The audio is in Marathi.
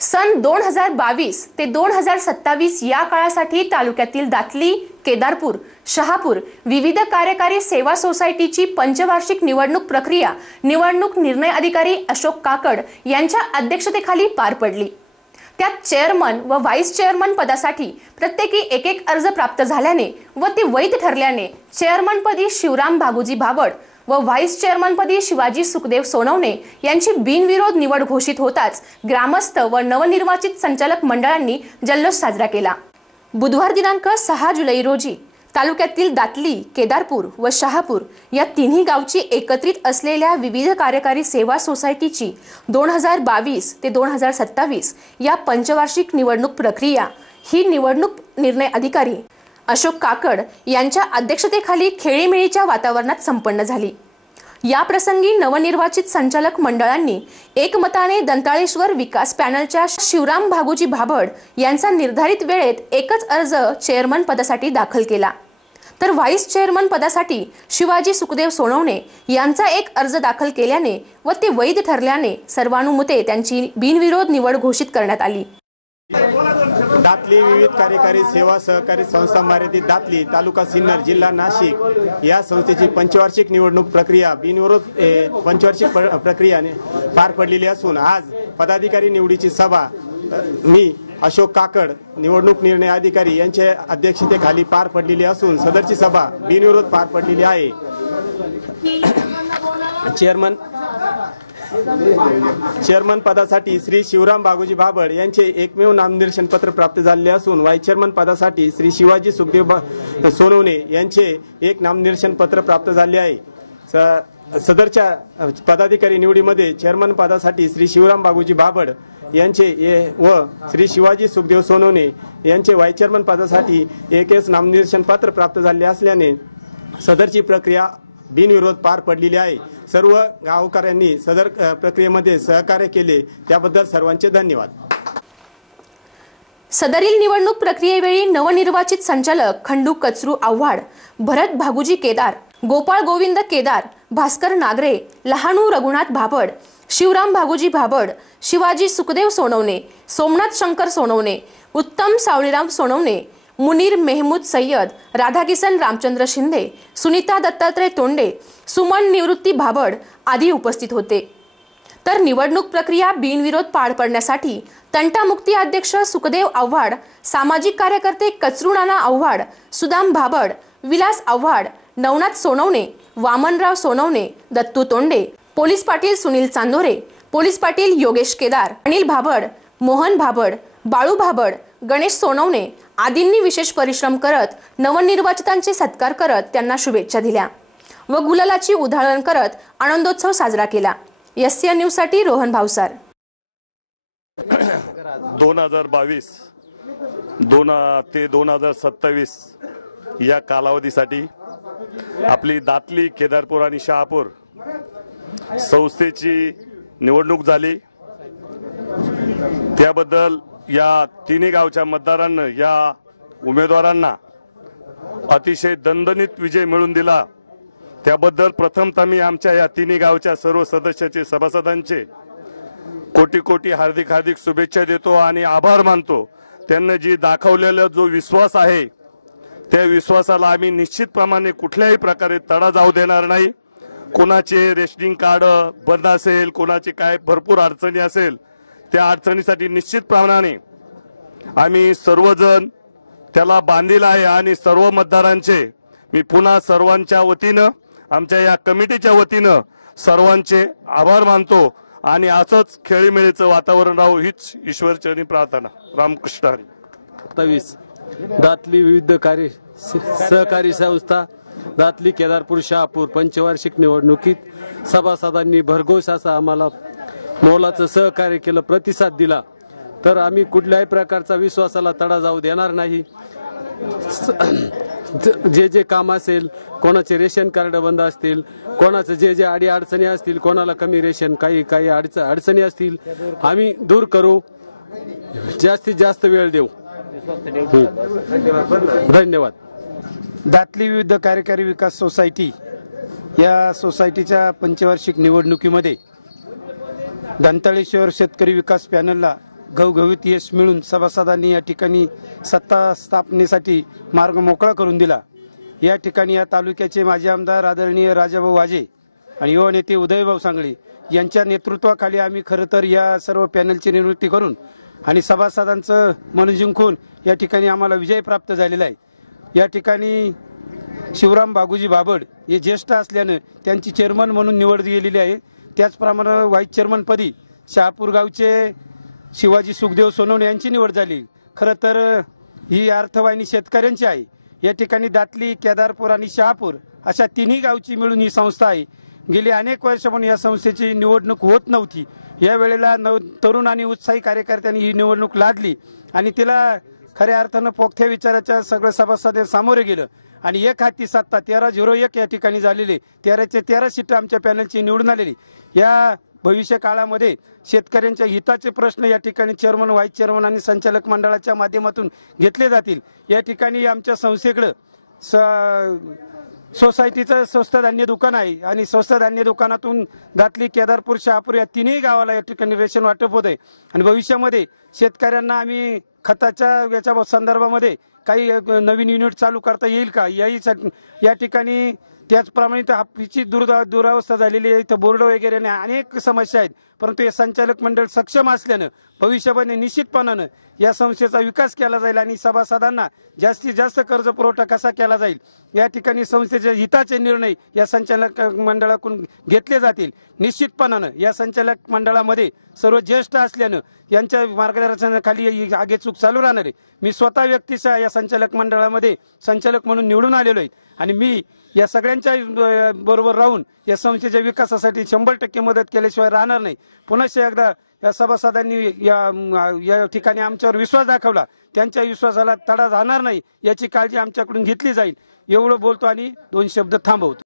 सन 2022 ते 2027 या काळासाठी तालुक्यातील दातली, केदारपूर, शहापूर विविध कार्यकारी सेवा सोसायटीची पंचवार्षिक निवडणूक प्रक्रिया निवडणूक निर्णय अधिकारी अशोक काकड यांच्या अध्यक्षतेखाली पार पडली। त्यात चेअरमन व व्हाईस चेअरमन पदासाठी प्रत्येकी एक अर्ज प्राप्त झाल्याने व ते वैध ठरल्याने चेअरमन पदी शिवराम भागुजी भाबड व व्हाईस चेअरमन पदी शिवाजी सुखदेव सोनवणे यांची बिनविरोध निवड घोषित होताच ग्रामस्थ व नवनिर्वाचित संचालक मंडळांनी जल्लोष साजरा केला। बुधवार दिनांक 6 जुलै रोजी तालुक्यातील दातली, केदारपूर व शहापूर या तिन्ही गावची एकत्रित असलेल्या विविध कार्यकारी सेवा सोसायटीची 2022 ते 2027 या पंचवार्षिक निवडणूक प्रक्रिया ही निवडणूक निर्णय अधिकारी अशोक काकड यांच्या अध्यक्षतेखाली खेळीमेळीच्या वातावरणात संपन्न झाली। या प्रसंगी नवनिर्वाचित संचालक मंडळांनी एकमताने दंताळेश्वर विकास पॅनलच्या शिवराम भागुजी भाबड यांचा निर्धारित वेळेत एकच अर्ज चेअरमन पदासाठी दाखल केला, तर व्हाईस चेअरमन पदासाठी शिवाजी सुखदेव सोनवणे यांचा एक अर्ज दाखल केल्याने व ते वैध ठरल्याने सर्वानुमते त्यांची बिनविरोध निवड घोषित करण्यात आली। दातली विविध कार्यकारी सेवा सहकारी संस्था मर्यादित दातली, तालुका सिन्नर, जिल्हा नाशिक या संस्थेची पंचवार्षिक निवडणूक प्रक्रिया बिनविरोध पंचवार्षिक प्रक्रियाने पार पडलेली असून आज पदाधिकारी निवडीची सभा मी अशोक काकड निवडणूक निर्णय अधिकारी यांच्या अध्यक्षतेखाली पार पडलेली असून सदरची सभा बिनविरोध पार पडलेली आहे। चेअरमन पदासाठी श्री शिवराम भागुजी भाबड यांचे एकमेव नामनिर्देशन पत्र प्राप्त झाले असून व्हाईस चेअरमन पदासाठी श्री शिवाजी सुखदेव सोनवणे यांचे एक नामनिर्देशन पत्र प्राप्त झाले आहे। सदरच्या पदाधिकारी निवडीमध्ये चेअरमन पदासाठी श्री शिवराम भागुजी भाबड यांचे व श्री शिवाजी सुखदेव सोनवणे यांचे व्हाईस चेअरमन पदासाठी एकच नामनिर्देशन पत्र प्राप्त झाले असल्याने सदरची प्रक्रिया बिनविरोध पार पडलेली आहे। सर्व गावकऱ्यांनी सदर प्रक्रियेमध्ये सहकार्य केले त्याबद्दल सर्वांचे धन्यवाद। सदरील निवडणूक प्रक्रियेवेळी नवनिर्वाचित संचालक खंडू कचरू आव्हाड, भरत भागुजी केदार, गोपाळ गोविंद केदार, भास्कर नागरे, लहानू रघुनाथ भाबड, शिवराम भागुजी भाबड, शिवाजी सुखदेव सोनवणे, सोमनाथ शंकर सोनवणे, उत्तम सावळीराम सोनवणे, मुनीर मेहमूद सय्यद, राधाकिसन रामचंद्र शिंदे, सुनीता दत्तात्रय तोंडे, सुमन निवृत्ती भाबड आदी उपस्थित होते। तर निवडणूक प्रक्रिया बिनविरोध पार पडण्यासाठी तंटामुक्ती अध्यक्ष सुखदेव आव्हाड, सामाजिक कार्यकर्ते कचरू नाना आव्हाड, सुदाम भाबड, विलास आव्हाड, नवनाथ सोनवणे, वामनराव सोनवणे, दत्तू तोंडे, पोलीस पाटील सुनील चांदोरे, पोलीस पाटील योगेश केदार, अनिल भाबड, मोहन भाबड, बाळू भाबड, गणेश सोनवणे आदींनी विशेष परिश्रम करत नवनिर्वाचितांचे सत्कार करत त्यांना शुभेच्छा दिल्या व गुलालाची उधळण करत आनंदोत्सव साजरा केला। एससीएन न्यूज साठी रोहन भावसार। 2022 ते 2027 या कालावधीसाठी आपली दातली, केदारपूर आणि शहापूर संस्थेची निवडणूक झाली। त्याबद्दल या तिन्ही गावच्या मतदारांना या उमेदवारांना अतिशय दणदणीत विजय मिळवून दिला। त्याबद्दल प्रथमतः मी आमच्या या तिन्ही गावच्या सर्व सदस्याचे सभासदांचे कोटी कोटी हार्दिक हार्दिक शुभेच्छा देतो आणि आभार मानतो। त्यांनी जी दाखवलेला जो विश्वास आहे त्या विश्वासाला आम्ही निश्चितप्रमाणे कुठल्याही प्रकारे तडा जाऊ देणार नाही। कोणाचे रेशनिंग कार्ड बंद असेल, कोणाचे काय भरपूर अडचणी असेल, त्या अडचणीसाठी निश्चितप्रमाणे आम्ही सर्वजण त्याला बांधील आहे आणि सर्व मतदारांचे मी पुन्हा सर्वांच्या वतीनं आमच्या या कमिटीच्या वतीनं सर्वांचे आभार मानतो आणि असंच खेळीमेळीचं वातावरण राहू हीच ईश्वरचरणी प्रार्थना। रामकृष्ण हरी। 27 दातली विविध सहकारी संस्था दातली, केदारपूर, शहापूर पंचवार्षिक निवडणुकीत सभासदांनी भरघोस असा आम्हाला मोलाचं सहकार्य केलं, प्रतिसाद दिला, तर आम्ही कुठल्याही प्रकारचा विश्वासाला तडा जाऊ देणार नाही। जे काम असेल, कोणाचे रेशन कार्ड बंद असतील, कोणाचे जे अडी अडचणी असतील, कोणाला कमी रेशन काही अडचणी असतील, आम्ही दूर करू, जास्तीत जास्त वेळ देऊ। धन्यवाद। दातली विविध कार्यकारी विकास सोसायटी या सोसायटीच्या पंचवार्षिक निवडणुकीमध्ये दंताळेश्वर शेतकरी विकास पॅनलला घवघवीत यश मिळून सभासदांनी या ठिकाणी सत्ता स्थापनेसाठी मार्ग मोकळा करून दिला। या ठिकाणी या तालुक्याचे माजी आमदार आदरणीय राजाभाऊ वाजे आणि युवा नेते उदयभाऊ सांगळे यांच्या नेतृत्वाखाली आम्ही खरं तर या सर्व पॅनलची निवृत्ती करून आणि सभासदांचं मन जिंकून या ठिकाणी आम्हाला विजय प्राप्त झालेला आहे। या ठिकाणी शिवराम बागुजी बाबड हे ज्येष्ठ असल्यानं त्यांची चेअरमन म्हणून निवड गेलेली आहे। त्याचप्रमाणे व्हाईस चेअरमनपदी शहापूर गावचे शिवाजी सुखदेव सोनवणे यांची निवड झाली। खरं तर ही अर्थवाहिनी शेतकऱ्यांची आहे। या ठिकाणी दातली, केदारपूर आणि शहापूर अशा तिन्ही गावची मिळून ही संस्था आहे। गेली अनेक वर्षापासून या संस्थेची निवडणूक होत नव्हती। या वेळेला तरुण आणि उत्साही कार्यकर्त्यांनी ही निवडणूक लादली आणि तिला खऱ्या अर्थानं पोखत्या विचाराच्या सगळं सभासद सामोरे गेलं आणि एक हाती सत्ता 1301 या ठिकाणी झालेली। 13चे 13 सीट आमच्या पॅनलची निवडून आलेली। या भविष्य काळामध्ये शेतकऱ्यांच्या हिताचे प्रश्न या ठिकाणी चेअरमन, व्हाईस चेअरमन आणि संचालक मंडळाच्या माध्यमातून घेतले जातील। या ठिकाणी आमच्या संस्थेकडे सोसायटीचं स्वस्त धान्य दुकान आहे आणि स्वस्त धान्य दुकानातून दातली, केदारपूर, शहापूर या तिन्ही गावाला या ठिकाणी रेशन वाटप होत आहे आणि भविष्यामध्ये शेतकऱ्यांना आम्ही खताच्या याच्या संदर्भामध्ये काही नवीन युनिट चालू करता येईल का या ठिकाणी त्याचप्रमाणे हापीची दुरावस्था झालेली आहे। इथं बोर्ड वगैरे अनेक समस्या आहेत, परंतु हे संचालक मंडळ सक्षम असल्यानं भविष्यामध्ये निश्चितपणानं या संस्थेचा विकास केला जाईल आणि सभासदांना जास्तीत जास्त कर्ज पुरवठा कसा केला जाईल या ठिकाणी संस्थेचे हिताचे निर्णय या संचालक मंडळाकडून घेतले जातील। निश्चितपणानं या संचालक मंडळामध्ये सर्व ज्येष्ठ असल्यानं यांच्या मार्गदर्शनाखाली आगेचूक चालू राहणार आहे। मी स्वतः व्यक्तिशः या संचालक मंडळामध्ये संचालक म्हणून निवडून आलेलो आहे आणि मी या सगळ्यांच्या बरोबर राहून या संस्थेच्या विकासासाठी 100% मदत केल्याशिवाय राहणार नाही। पुन्हा एकदा या सभासदांनी या ठिकाणी आमच्यावर विश्वास दाखवला, त्यांच्या विश्वासाला तडा जाणार नाही याची काळजी आमच्याकडून घेतली जाईल। एवढं बोलतो आणि 2 शब्द थांबवतो।